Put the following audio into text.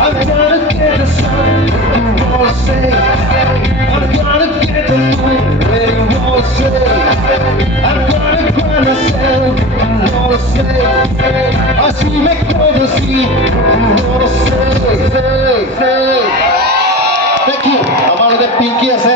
I'm gonna get the sun, you wanna say. I'm gonna get the moon, where you wanna say. I'm gonna grind myself, you wanna say. I see me over the sea, you wanna say. Thank you. আমার পিঙ্কি আছে